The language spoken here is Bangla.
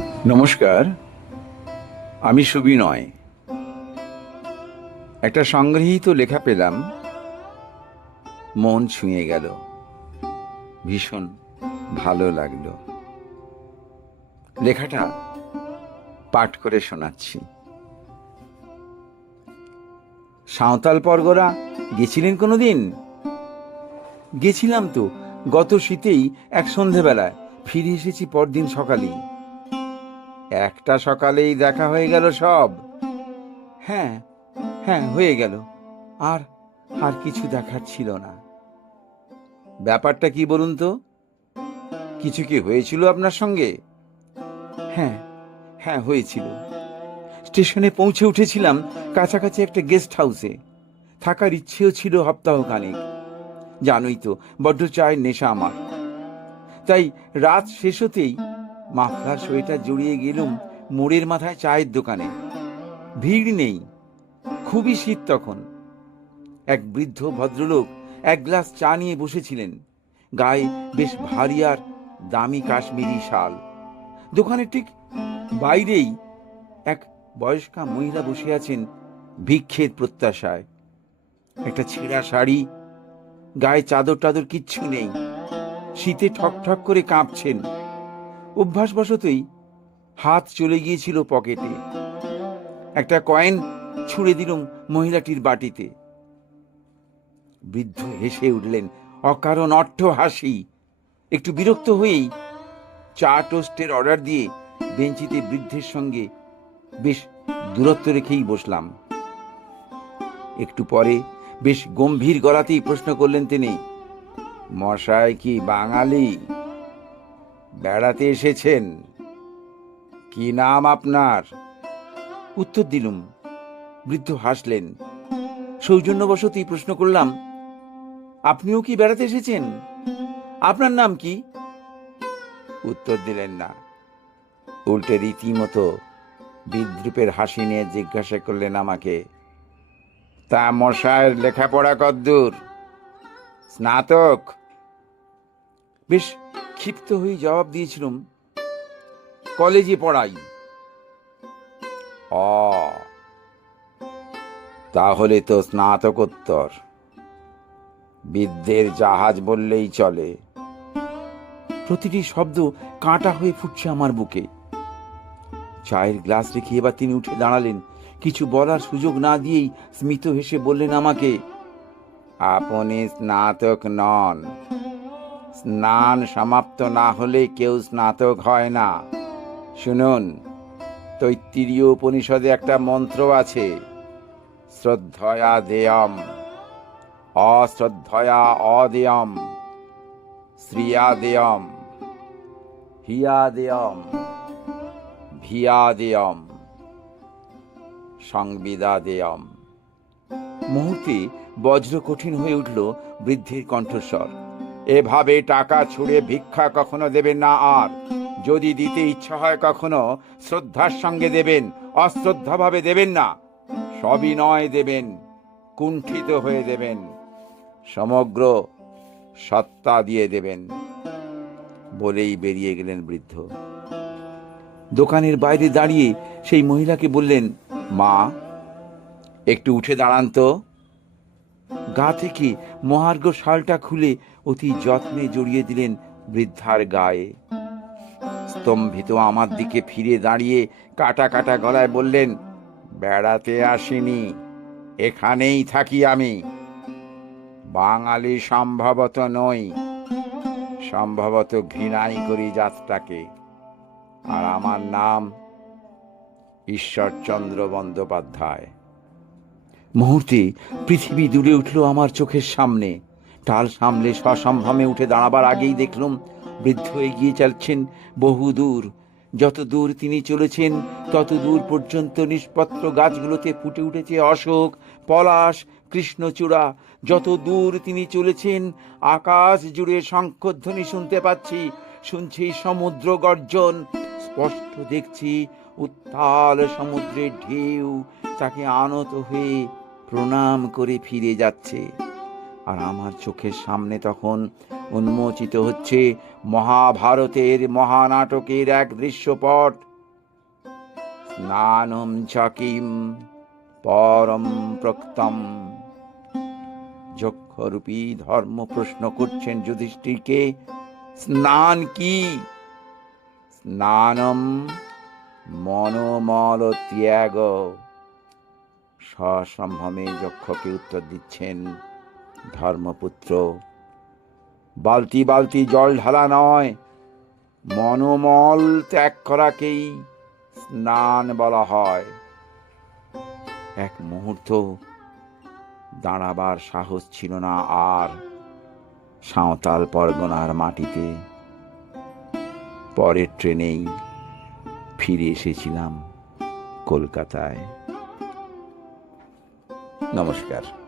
নমস্কার, আমি সুবিনয়। একটা সংগৃহীত লেখা পেলাম, মন ছুঁয়ে গেল, ভীষণ ভালো লাগলো। লেখাটা পাঠ করে শোনাচ্ছি। সাঁওতাল পরগনা গেছিলেন কোনোদিন? গেছিলাম তো, গত শীতেই এক সন্ধেবেলায়। ফিরে এসেছি পরদিন সকালেই। একটা সকালেই দেখা হয়ে গেল সব। হ্যাঁ হ্যাঁ, হয়ে গেল। আর আর কিছু দেখার ছিল না। ব্যাপারটা কি বলুন তো? কিছু কি হয়েছিল আপনার সঙ্গে? হ্যাঁ হ্যাঁ, হয়েছিল। স্টেশনে পৌঁছে উঠেছিলাম কাছাকাছি একটা গেস্ট হাউসে। থাকার ইচ্ছেও ছিল সপ্তাহখানেক। জানোই তো, বড্ড চায়ের নেশা আমার। তাই রাত শেষ হতেই মাফলার সোয়েটার জড়িয়ে গেলুম মোড়ের মাথায় চায়ের দোকানে। ভিড় নেই, খুবই শীত তখন। এক বৃদ্ধ ভদ্রলোক এক গ্লাস চা নিয়ে বসেছিলেন। গায়ে বেশ ভারী আর দামি কাশ্মীরি শাল। দোকানের ঠিক বাইরেই এক বয়স্কা মহিলা বসে আছেন ভিক্ষের প্রত্যাশায়। একটা ছেঁড়া শাড়ি, গায়ে চাদর টাদর কিচ্ছু নেই। শীতে ঠক ঠক করে কাঁপছেন। অভ্যাসবশতই হাত চলে গিয়েছিল পকেটে। একটা কয়েন ছুঁড়ে দিলুম মহিলাটির বাটিতে। বৃদ্ধ হেসে উঠলেন, অকারণ অট্ট হাসি। একটু বিরক্ত হয়েই চা টোস্টের অর্ডার দিয়ে বেঞ্চিতে বৃদ্ধের সঙ্গে বেশ দূরত্ব রেখেই বসলাম। একটু পরে বেশ গম্ভীর গলাতেই প্রশ্ন করলেন তিনি, মশাই কি বাঙালি? বেড়াতে এসেছেন? কি নাম আপনার? উত্তর দিলুম। বৃদ্ধ হাসলেন। সৌজন্যবশতই প্রশ্ন করলাম, আপনিও কি বেড়াতে এসেছেন? আপনার নাম কি? উত্তর দিলেন না। উল্টে রীতিমতো বিদ্রুপের হাসি নিয়ে জিজ্ঞাসা করলেন আমাকে, তা মশায়ের লেখাপড়া কদ্দূর? স্নাতক? বেশ ক্ষিপ্ত হয়ে জবাব দিয়েছিলাম, কলেজে পড়াই। অ, তাহলে তো স্নাতকোত্তর। বিদ্যের জাহাজ বললেই চলে। প্রতিটি শব্দ কাঁটা হয়ে ফুটছে আমার বুকে। চায়ের গ্লাস রেখে এবার তিনি উঠে দাঁড়ালেন। কিছু বলার সুযোগ না দিয়েই স্মিত হেসে বললেন আমাকে, আপনি স্নাতক নন। স্নান সমাপ্ত না হলে কেউ স্নাতক হয় না। শুনুন, তৈত্তিরীয় উপনিষদে একটা মন্ত্র আছে, শ্রদ্ধয়া দেয়ম, অশ্রদ্ধয়া অদেয়ম, শ্রিয়া দেয়ম, হিয়া দেয়ম, ভিয়া দেয়ম, সংবিদা দেয়ম। মুহূর্তে বজ্র কঠিন হয়ে উঠল বৃদ্ধের কণ্ঠস্বর। এভাবে টাকা ছুঁড়ে ভিক্ষা কখনো দেবেন না। আর যদি দিতে ইচ্ছা হয় কখনো শ্রদ্ধার সঙ্গে দেবেন, অশ্রদ্ধাভাবে দেবেন না। সবিনয় দেবেন, কুণ্ঠিত হয়ে দেবেন, সমগ্র সত্তা দিয়ে দেবেন। বলেই বেরিয়ে গেলেন বৃদ্ধ। দোকানের বাইরে দাঁড়িয়ে সেই মহিলাকে বললেন, মা, একটু উঠে দাঁড়ান তো। গা থেকে মহার্ঘ শালটা খুলে অতি যত্নে জড়িয়ে দিলেন বৃদ্ধার গায়ে। স্তম্ভিত আমার দিকে ফিরে দাঁড়িয়ে কাটা কাটা গলায় বললেন, বেড়াতে আসিনি, এখানেই থাকি আমি। বাঙালি সম্ভবত নই, সম্ভবত ঘৃণাই করি জাতটাকে। আর আমার নাম ঈশ্বরচন্দ্র বন্দ্যোপাধ্যায়। মুহূর্তে পৃথিবী দুলে উঠল আমার চোখের সামনে। টাল সামলে সসম্ভ্রমে উঠে দাঁড়াবার আগেই দেখলুম বৃদ্ধ এগিয়ে যাচ্ছেন বহু দূর। যত দূর তিনি চলেছেন তত দূর পর্যন্ত নিষ্পত্র গাছগুলোতে ফুটে উঠেছে অশোক, পলাশ, কৃষ্ণচূড়া। যত দূর তিনি চলেছেন আকাশ জুড়ে শঙ্খধ্বনি শুনতে পাচ্ছি। শুনছি সমুদ্র গর্জন, স্পষ্ট দেখছি উত্তাল সমুদ্রের ঢেউ তাকে আনত হয়ে প্রণাম করে ফিরে যাচ্ছে। আর আমার চোখের সামনে তখন উন্মোচিত হচ্ছে মহাভারতের মহানাটকের এক দৃশ্যপট। স্নানম চকিম পরম প্রক্তম। যক্ষরূপী ধর্ম প্রশ্ন করছেন যুধিষ্ঠিরকে, স্নান কি? স্নানম মনোমল ত্যাগ। সসম্ভ্রমে যক্ষকে উত্তর দিচ্ছেন ধর্মপুত্র, বালতি বালতি জল ঢালা নয়, মনোমল ত্যাগ করাকেই স্নান বলা হয়। এক মুহূর্ত দাঁড়াবার সাহস ছিল না আর সাঁওতাল পরগনার মাটিতে। পরের ট্রেনেই ফিরে এসেছিলাম কলকাতায়। নমস্কার।